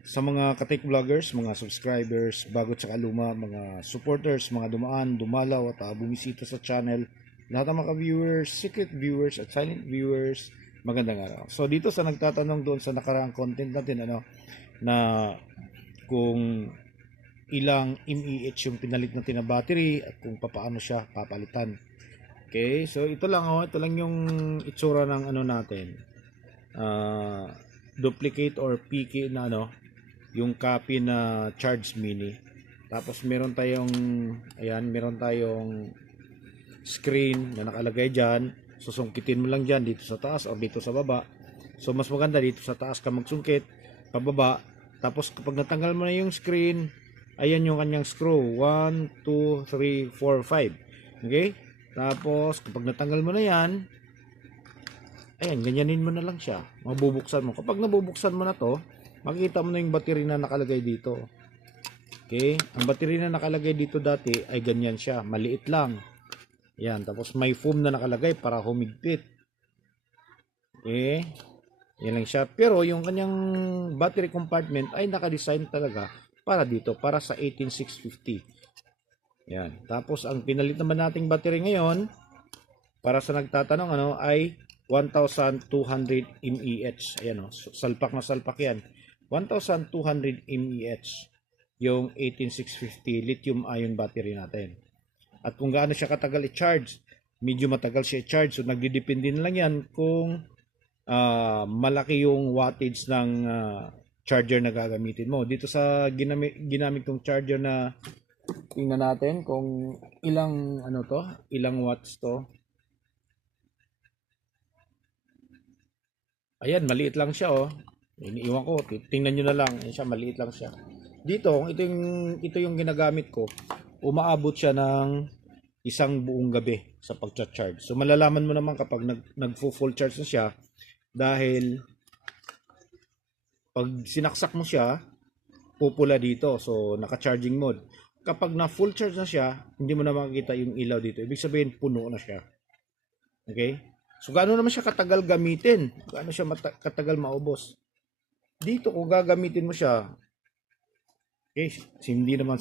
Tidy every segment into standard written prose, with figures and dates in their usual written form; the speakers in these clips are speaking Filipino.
Sa mga Katek Vloggers, mga subscribers, bago at luma, mga supporters, mga dumaan, dumalaw at bumisita sa channel, lahat ng mga viewers, secret viewers at silent viewers, magandang araw. So dito sa nagtatanong doon sa nakaraang content natin, na kung ilang mAh yung pinalit natin na battery at kung paano siya papalitan. Okay, so ito lang yung itsura ng natin. Duplicate or PK na yung copy na Charge Mini. Tapos meron tayong screen na nakalagay diyan. Susungkitin mo lang diyan dito sa taas o dito sa baba. So mas maganda dito sa taas ka magsungkit, pababa. Tapos kapag natanggal mo na yung screen, ayan yung kanyang screw. 1, 2, 3, 4, 5. Okay? Tapos kapag natanggal mo na yan, ayan, ganyanin mo na lang siya. Mabubuksan mo. Kapag nabubuksan mo na to, makikita mo na yung battery na nakalagay dito. Okay? Ang battery na nakalagay dito dati ay ganyan siya. Maliit lang. Yan. Tapos may foam na nakalagay para humigpit. Okay? Yan lang siya. Pero yung kanyang battery compartment ay nakadesign talaga para dito. Para sa 18650. Yan. Tapos ang pinalit naman nating battery ngayon, para sa nagtatanong ay 1,200 mAh. Ayan salpak na salpak yan. 1,200 mAh yung 18650 lithium ion battery natin. At kung gaano siya katagal i-charge, medyo matagal siya i-charge. So nagdidepende na lang yan kung malaki yung wattage ng charger na gagamitin mo. Dito sa ginamit kong charger na tingnan natin kung ilang ilang watts to. Ayan, maliit lang siya Iniiwan ko, tingnan nyo na lang. Ayan siya, maliit lang siya. Dito, kung ito yung ginagamit ko, umaabot siya ng isang buong gabi sa pagcha-charge. So malalaman mo naman kapag nag-full charge na siya dahil pag sinaksak mo siya, pupula dito. So naka-charging mode. Kapag na full charge na siya, hindi mo na makikita yung ilaw dito. Ibig sabihin, puno na siya. Okay? So gaano naman siya katagal gamitin? Gaano siya katagal maubos? Dito kung gagamitin mo siya, okay, hindi mo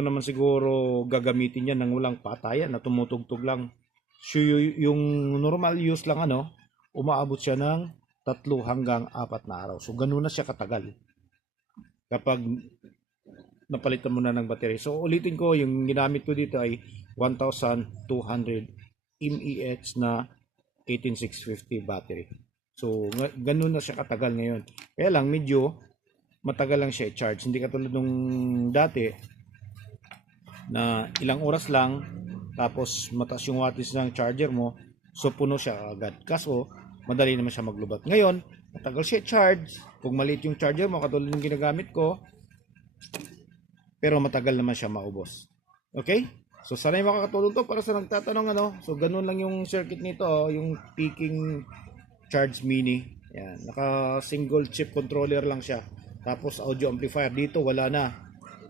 naman siguro gagamitin yan ng walang patayan na tumutugtog lang. So yung normal use lang umaabot siya ng 3 hanggang 4 na araw. So ganoon na siya katagal kapag napalitan mo na ng battery. So ulitin ko, yung ginamit ko dito ay 1,200 mAh na 18650 battery. So ganun na siya katagal ngayon. Kaya lang medyo matagal lang siya i-charge. Hindi katulad nung dati na ilang oras lang tapos mataas yung wattage ng charger mo, so puno siya agad. Kaso madali naman siya maglubat. Ngayon, matagal siya i-charge. Kung maliit yung charger mo katulad ng ginagamit ko, pero matagal naman siya maubos. Okay? So sana yung makakatulong to para sa nagtatanong So ganun lang yung circuit nito, yung peaking Charge Mini. Yan, naka single chip controller lang siya. Tapos audio amplifier dito wala na.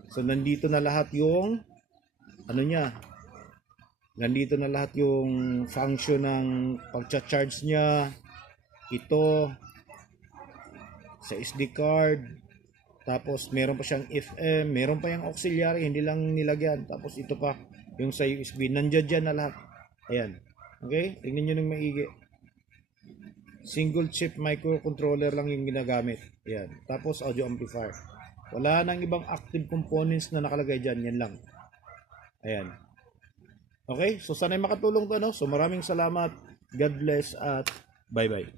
So nandito na lahat yung Nandito na lahat yung function ng pagcha-charge niya. Ito sa SD card. Tapos meron pa siyang FM, meron pa yung auxiliary, hindi lang nilagyan. Tapos ito pa yung sa USB, nandiyan dyan na lahat. Ayan. Okay? Tingnan nyo ng maigi. Single chip microcontroller lang yung ginagamit. Ayan. Tapos audio amplifier. Wala nang ibang active components na nakalagay dyan. Yan lang. Ayan. Okay? So sana'y makatulong to So maraming salamat. God bless at bye bye.